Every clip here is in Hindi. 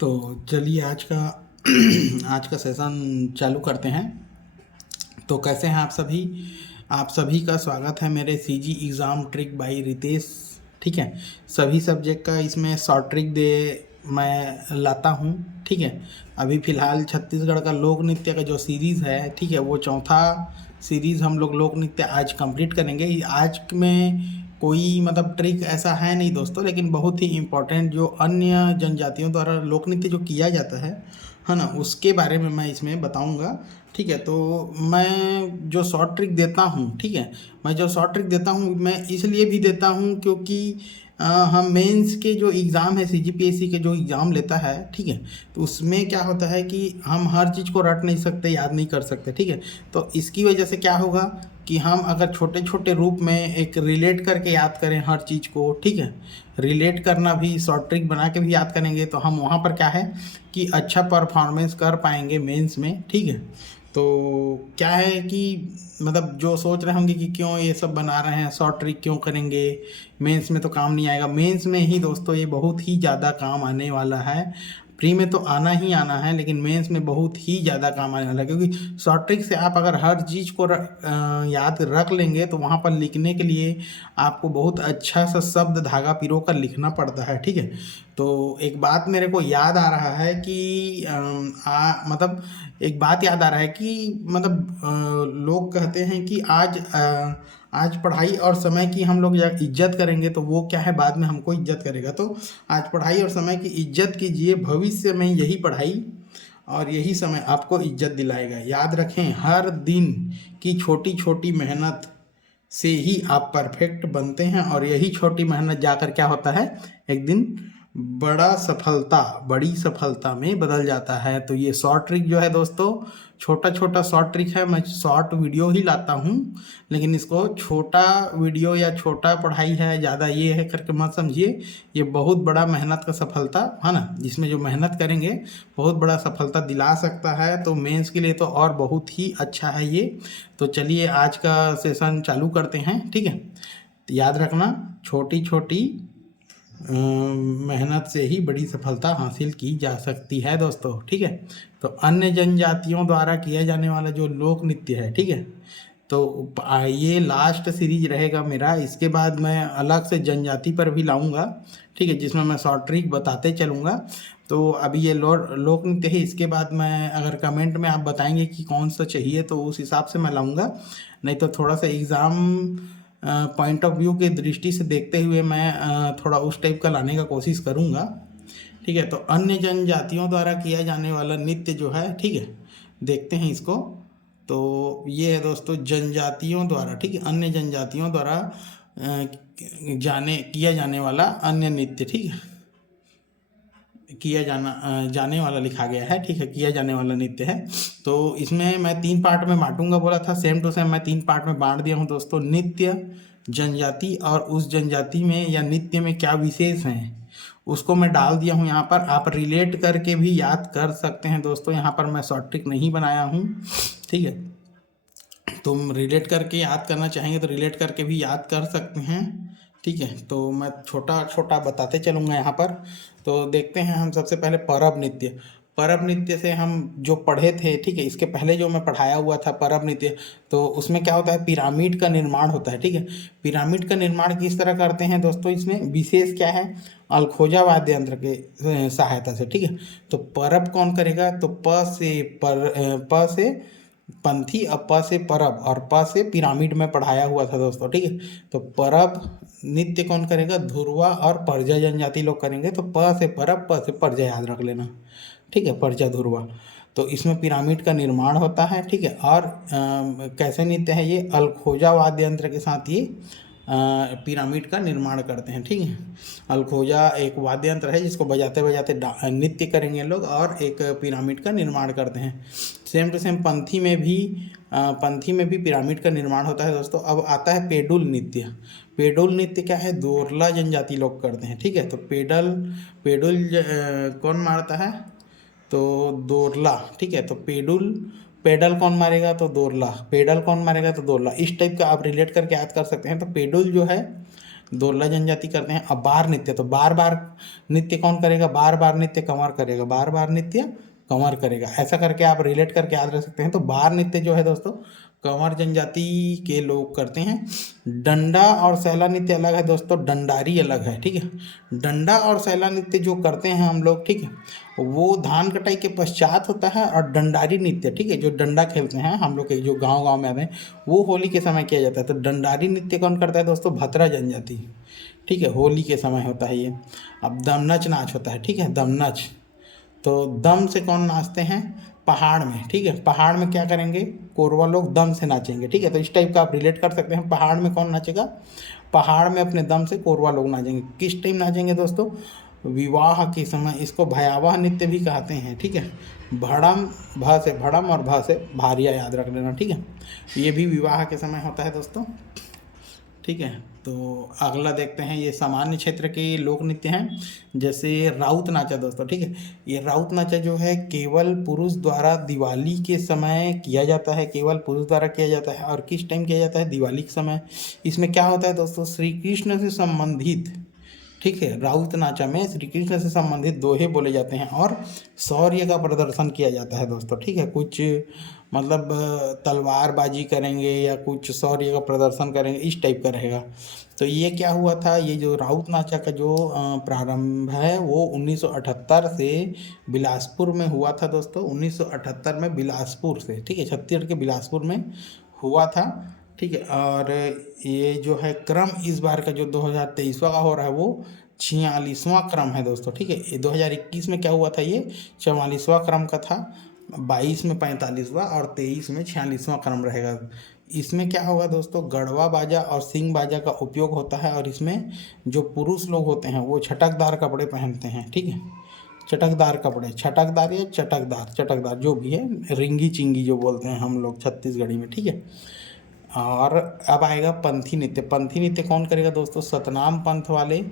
तो चलिए आज का आज का सेशन चालू करते हैं। तो कैसे हैं आप सभी? आप सभी का स्वागत है मेरे CG exam trick by Ritesh. ठीक है, सभी सब्जेक्ट का इसमें शॉर्ट ट्रिक दे मैं लाता हूँ। ठीक है, अभी फ़िलहाल छत्तीसगढ़ का लोक नृत्य का जो सीरीज़ है, ठीक है, वो चौथा सीरीज़ हम लोग लोक नृत्य आज कंप्लीट करेंगे। आज में कोई मतलब ट्रिक ऐसा है नहीं दोस्तों, लेकिन बहुत ही इम्पोर्टेंट जो अन्य जनजातियों द्वारा लोक नृत्य जो किया जाता है ना, उसके बारे में मैं इसमें बताऊंगा। ठीक है, तो मैं जो शॉर्ट ट्रिक देता हूँ, ठीक है, मैं जो शॉर्ट ट्रिक देता हूँ मैं इसलिए भी देता हूँ क्योंकि हम मेंस के जो एग्ज़ाम है, सीजीपीएससी के जो एग्ज़ाम लेता है, ठीक है, तो उसमें क्या होता है कि हम हर चीज़ को रट नहीं सकते, याद नहीं कर सकते। ठीक है, तो इसकी वजह से क्या होगा कि हम अगर छोटे छोटे रूप में एक रिलेट करके याद करें हर चीज़ को, ठीक है, रिलेट करना भी शॉर्ट ट्रिक बना के भी याद करेंगे तो हम वहाँ पर क्या है कि अच्छा परफॉर्मेंस कर पाएंगे मेंस में। ठीक है, तो क्या है कि मतलब जो सोच रहे होंगे कि क्यों ये सब बना रहे हैं, शॉर्ट ट्रिक क्यों करेंगे, मेंस में तो काम नहीं आएगा। मेंस में ही दोस्तों ये बहुत ही ज़्यादा काम आने वाला है। प्री में तो आना ही आना है, लेकिन मेंस में बहुत ही ज़्यादा काम आने वाला है, क्योंकि शॉर्ट ट्रिक से आप अगर हर चीज़ को याद रख लेंगे तो वहाँ पर लिखने के लिए आपको बहुत अच्छा सा शब्द धागा पिरो कर लिखना पड़ता है। ठीक है, तो एक बात मेरे को याद आ रहा है कि मतलब एक बात याद आ रहा है कि मतलब लोग कहते हैं कि आज पढ़ाई और समय की हम लोग इज्जत करेंगे तो वो क्या है, बाद में हमको इज्जत करेगा। तो आज पढ़ाई और समय की इज्जत कीजिए, भविष्य में यही पढ़ाई और यही समय आपको इज्जत दिलाएगा। याद रखें, हर दिन की छोटी छोटी मेहनत से ही आप परफेक्ट बनते हैं, और यही छोटी मेहनत जाकर क्या होता है, एक दिन बड़ी सफलता में बदल जाता है। तो ये शॉर्ट ट्रिक जो है दोस्तों, छोटा छोटा शॉर्ट ट्रिक है। मैं शॉर्ट वीडियो ही लाता हूँ, लेकिन इसको छोटा वीडियो या छोटा पढ़ाई है, ज़्यादा ये है करके मत समझिए। ये बहुत बड़ा मेहनत का सफलता है ना, जिसमें जो मेहनत करेंगे बहुत बड़ा सफलता दिला सकता है। तो मेंस के लिए तो और बहुत ही अच्छा है ये। तो चलिए आज का सेशन चालू करते हैं। ठीक है, तो याद रखना, छोटी छोटी मेहनत से ही बड़ी सफलता हासिल की जा सकती है दोस्तों। ठीक है, तो अन्य जनजातियों द्वारा किया जाने वाला जो लोक नृत्य है, ठीक है, तो ये लास्ट सीरीज रहेगा मेरा। इसके बाद मैं अलग से जनजाति पर भी लाऊंगा, ठीक है, जिसमें मैं शॉर्ट ट्रिक बताते चलूँगा। तो अभी ये लोक नृत्य है, इसके बाद मैं अगर कमेंट में आप बताएंगे कि कौन सा चाहिए तो उस हिसाब से मैं लाऊंगा। नहीं तो थोड़ा सा एग्ज़ाम पॉइंट ऑफ व्यू के दृष्टि से देखते हुए मैं थोड़ा उस टाइप का लाने का कोशिश करूँगा। ठीक है, तो अन्य जनजातियों द्वारा किया जाने वाला नृत्य जो है, ठीक है, देखते हैं इसको। तो ये है दोस्तों जनजातियों द्वारा, ठीक है, अन्य जनजातियों द्वारा किया जाने वाला अन्य नृत्य। ठीक है, जाने वाला लिखा गया है, ठीक है, किया जाने वाला नृत्य है। तो इसमें मैं 3 पार्ट में बांटूंगा बोला था, सेम टू सेम मैं 3 पार्ट में बांट दिया हूँ दोस्तों। नृत्य, जनजाति और उस जनजाति में या नृत्य में क्या विशेष हैं उसको मैं डाल दिया हूँ यहाँ पर। आप रिलेट करके भी याद कर सकते हैं दोस्तों, यहाँ पर मैं शॉर्ट ट्रिक नहीं बनाया हूँ। ठीक है, तुम रिलेट करके याद करना चाहेंगे तो रिलेट करके भी याद कर सकते हैं। ठीक है, तो मैं छोटा छोटा बताते चलूँगा यहाँ पर। तो देखते हैं हम सबसे पहले परब नृत्य। परब नृत्य से हम जो पढ़े थे, ठीक है, इसके पहले जो मैं पढ़ाया हुआ था परब नृत्य, तो उसमें क्या होता है, पिरामिड का निर्माण होता है। ठीक है, पिरामिड का निर्माण किस तरह करते हैं दोस्तों, इसमें विशेष क्या है, अलखोजा वाद्य यंत्र के सहायता से। ठीक है, तो परब कौन करेगा, तो प से पंथी, अब प से परब और प से पिरामिड में पढ़ाया हुआ था दोस्तों। ठीक है, तो परब नृत्य कौन करेगा, धुरवा और परजा जनजाति लोग करेंगे। तो प से परब, प से परजा याद रख लेना। ठीक है, परजा धुरवा। तो इसमें पिरामिड का निर्माण होता है। ठीक है, और कैसे नृत्य है ये, अलखोजा वाद्य यंत्र के साथ ये पिरामिड का निर्माण करते हैं। ठीक है, अलखोजा एक वाद्य यंत्र है जिसको बजाते बजाते नृत्य करेंगे लोग, और एक पिरामिड का निर्माण करते हैं। सेम टू सेम पंथी में भी पिरामिड का निर्माण होता है दोस्तों। अब आता है पेडुल नृत्य। पेडुल नृत्य क्या है, दोरला जनजाति लोग करते हैं। ठीक है, तो पेडुल कौन मारता है, तो दोरला। ठीक है, तो पेडल कौन मारेगा, तो दोरला। पेडल कौन मारेगा, तो दोरला। इस टाइप का आप रिलेट करके याद कर सकते हैं। तो पेडुल जो है दोरला जनजाति करते हैं। अब बार नृत्य, तो बार बार नृत्य कौन करेगा? बार बार नृत्य कंवर करेगा, बार बार नृत्य कंवर करेगा। ऐसा करके आप रिलेट करके याद रख सकते हैं। तो बार नृत्य जो है दोस्तों कंवर जनजाति के लोग करते हैं। डंडा और सैला नृत्य अलग है दोस्तों, डंडारी अलग है, ठीक है। डंडा और सैला नृत्य जो करते हैं हम लोग, ठीक है, वो धान कटाई के पश्चात होता है। और डंडारी नृत्य, ठीक है, जो डंडा खेलते हैं हम लोग के जो गांव गांव में आते हैं, वो होली के समय किया जाता है। तो डंडारी नृत्य कौन करता है दोस्तों? भतरा जनजाति, ठीक है, होली के समय होता है ये। अब दमनच नाच होता है, ठीक है, दमनच। तो दम से कौन नाचते हैं? पहाड़ में, ठीक है। पहाड़ में क्या करेंगे? कोरवा लोग दम से नाचेंगे, ठीक है। तो इस टाइप का आप रिलेट कर सकते हैं। पहाड़ में कौन नाचेगा? पहाड़ में अपने दम से कोरवा लोग नाचेंगे। किस टाइम नाचेंगे दोस्तों? विवाह के समय। इसको भयावह नृत्य भी कहते हैं, ठीक है। भड़म, भ से भड़म और भ से भारिया याद रख लेना, ठीक है। ये भी विवाह के समय होता है दोस्तों, ठीक है। तो अगला देखते हैं, ये सामान्य क्षेत्र के लोक नृत्य हैं। जैसे राउत नाचा दोस्तों, ठीक है। ये राउत नाचा जो है केवल पुरुष द्वारा दिवाली के समय किया जाता है, केवल पुरुष द्वारा किया जाता है। और किस टाइम किया जाता है? दिवाली के समय। इसमें क्या होता है दोस्तों? श्री कृष्ण से संबंधित, ठीक है, राउत नाचा में श्री कृष्ण से संबंधित दोहे बोले जाते हैं और शौर्य का प्रदर्शन किया जाता है दोस्तों, ठीक है। कुछ मतलब तलवारबाजी करेंगे या कुछ शौर्य का प्रदर्शन करेंगे, इस टाइप का रहेगा। तो ये क्या हुआ था? ये जो राउत नाचा का जो प्रारंभ है वो 1978 से बिलासपुर में हुआ था दोस्तों। 1978 में बिलासपुर से, ठीक है, छत्तीसगढ़ के बिलासपुर में हुआ था, ठीक है। और ये जो है क्रम इस बार का जो 2023वां का हो रहा है वो 46वां क्रम है दोस्तों, ठीक है। ये 2021 में क्या हुआ था? ये 44वां क्रम का था। 22 में 45वां और 23 में 46वां क्रम रहेगा। इसमें क्या होगा दोस्तों? गढ़वा बाजा और सिंग बाजा का उपयोग होता है। और इसमें जो पुरुष लोग होते हैं वो छटकदार कपड़े पहनते हैं, ठीक है। चटकदार कपड़े, छटकदार या चटकदार, चटकदार जो भी है, रिंगी चिंगी जो बोलते हैं हम लोग छत्तीसगढ़ी में, ठीक है। और अब आएगा पंथी नृत्य। पंथी नृत्य कौन करेगा दोस्तों? सतनाम पंथ वाले,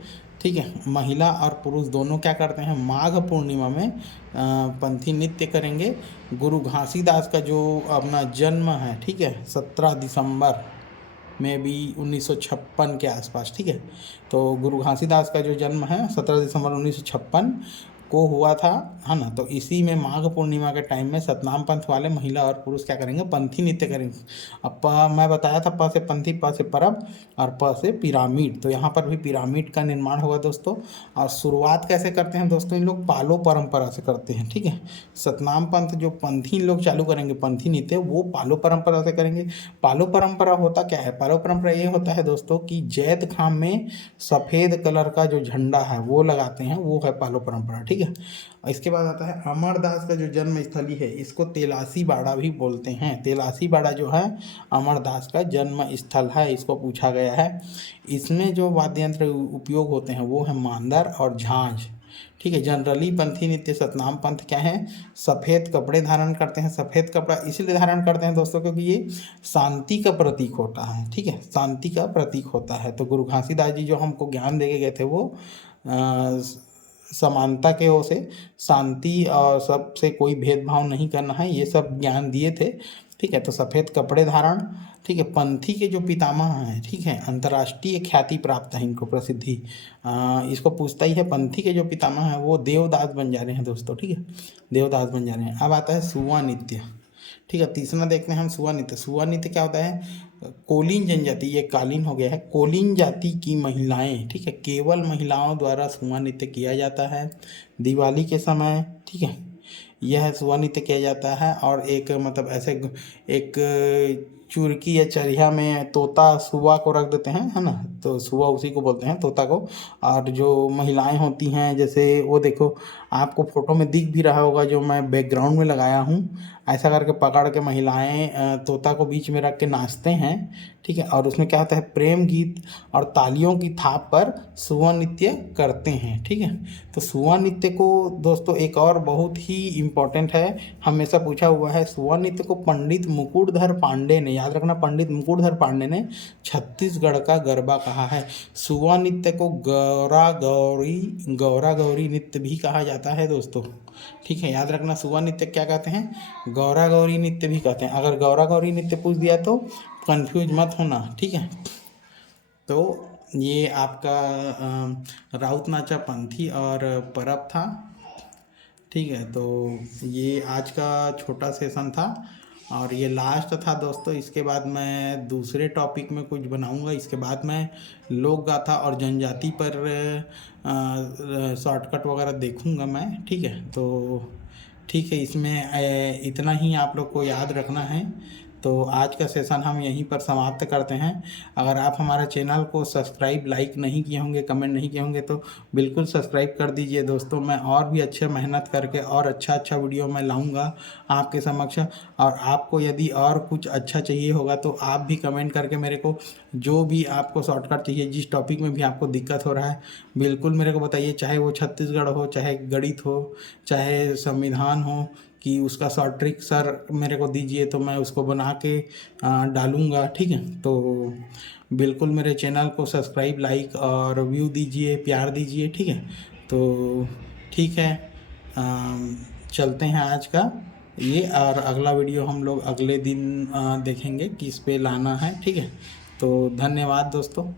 ठीक है। महिला और पुरुष दोनों क्या करते हैं? माघ पूर्णिमा में पंथी नृत्य करेंगे। गुरु घासीदास का जो अपना जन्म है, ठीक है, 17 दिसंबर में भी 1956 के आसपास, ठीक है। तो गुरु घासीदास का जो जन्म है 17 दिसंबर 1956 को हुआ था, है ना। तो इसी में माघ पूर्णिमा के टाइम में सतनाम पंथ वाले महिला और पुरुष क्या करेंगे? पंथी नृत्य करेंगे। अब मैं बताया था प से पंथी, प से परब और प से पिरामिड। तो यहाँ पर भी पिरामिड का निर्माण होगा दोस्तों। और शुरुआत कैसे करते हैं दोस्तों? इन लोग पालो परंपरा से करते हैं, ठीक है। सतनाम पंथ जो पंथी लोग चालू करेंगे पंथी नृत्य, वो पालो परंपरा से करेंगे। पालो परंपरा होता क्या है? पालो परंपरा ये होता है दोस्तों कि जैत खाम में सफ़ेद कलर का जो झंडा है वो लगाते हैं, वो है पालो परंपरा, ठीक है। इसके बाद आता है अमरदास का जो जन्म स्थली है, इसको तेलासी बाड़ा भी बोलते हैं। तेलासी बाड़ा जो है अमरदास का जन्म स्थल है, इसको पूछा गया है। इसमें जो वाद्य यंत्र उपयोग होते हैं वो है मांदर और झांझ, ठीक है। जनरली पंथी नृत्य सतनाम पंथ क्या है? सफ़ेद कपड़े धारण करते हैं। सफ़ेद कपड़ा इसलिए धारण करते हैं दोस्तों क्योंकि ये शांति का प्रतीक होता है, ठीक है, शांति का प्रतीक होता है। तो गुरु घासीदास जी जो हमको ज्ञान दे के गए थे वो समानता के ओर से, शांति और सबसे कोई भेदभाव नहीं करना है, ये सब ज्ञान दिए थे, ठीक है। तो सफ़ेद कपड़े धारण, ठीक है। पंथी के जो पितामह हैं, ठीक है, अंतर्राष्ट्रीय ख्याति प्राप्त है इनको, प्रसिद्धि। इसको पूछता ही है। पंथी के जो पितामह हैं वो देवदास बंजारे हैं दोस्तों, ठीक है, देवदास बंजारे हैं। अब आता है सुआ नृत्य, ठीक है। तीसरा देखते हैं हम सुआ नृत्य। सुआ नृत्य क्या होता है? कोलीन जनजाति, ये कालीन हो गया है, कोलीन जाति की महिलाएं, ठीक है, केवल महिलाओं द्वारा सुआ नृत्य किया जाता है दिवाली के समय, ठीक है। यह सुआ नृत्य किया जाता है। और एक मतलब ऐसे एक चुरकी या चरिया में तोता सुआ को रख देते हैं, है ना, तो सुआ उसी को बोलते हैं, तोता को। और जो महिलाएं होती हैं, जैसे वो देखो आपको फोटो में दिख भी रहा होगा जो मैं बैकग्राउंड में लगाया हूँ, ऐसा करके पकड़ के महिलाएं तोता को बीच में रख के नाचते हैं, ठीक है। और उसमें क्या होता है? प्रेम गीत और तालियों की थाप पर सुआ नृत्य करते हैं, ठीक है। तो सुआ नृत्य को दोस्तों एक और बहुत ही इम्पोर्टेंट है, हमेशा पूछा हुआ है। सुआ नृत्य को पंडित मुकुटधर पांडे ने, याद रखना, पंडित मुकुटधर पांडे ने छत्तीसगढ़ का गरबा कहा है। सुआ नृत्य को गौरा गौरी नृत्य भी कहा जाता है दोस्तों, ठीक है। याद रखना, सुआ नृत्य क्या कहते हैं? गौरा गौरी नृत्य भी कहते हैं। अगर गौरा गौरी नृत्य पूछ दिया तो कंफ्यूज मत होना, ठीक है। तो ये आपका राउत नाचा पंथी और परब था। ठीक है, तो ये आज का छोटा सेशन था और ये लास्ट था दोस्तों। इसके बाद मैं दूसरे टॉपिक में कुछ बनाऊंगा। इसके बाद मैं लोक गाथा और जनजाति पर शॉर्टकट वगैरह देखूंगा मैं। ठीक है, तो ठीक है, इसमें इतना ही आप लोग को याद रखना है। तो आज का सेशन हम यहीं पर समाप्त करते हैं। अगर आप हमारे चैनल को सब्सक्राइब लाइक नहीं किए होंगे, कमेंट नहीं किए होंगे, तो बिल्कुल सब्सक्राइब कर दीजिए दोस्तों। मैं और भी अच्छे मेहनत करके और अच्छा वीडियो मैं लाऊंगा आपके समक्ष। और आपको यदि और कुछ अच्छा चाहिए होगा तो आप भी कमेंट करके मेरे को, जो भी आपको शॉर्टकट चाहिए, जिस टॉपिक में भी आपको दिक्कत हो रहा है, बिल्कुल मेरे को बताइए। चाहे वो छत्तीसगढ़ हो, चाहे गणित हो, चाहे संविधान हो, कि उसका शॉर्ट ट्रिक सर मेरे को दीजिए तो मैं उसको बना के डालूँगा। ठीक है, तो बिल्कुल मेरे चैनल को सब्सक्राइब लाइक और व्यू दीजिए, प्यार दीजिए। ठीक है, तो ठीक है, चलते हैं आज का ये। और अगला वीडियो हम लोग अगले दिन देखेंगे किस पे लाना है। ठीक है, तो धन्यवाद दोस्तों।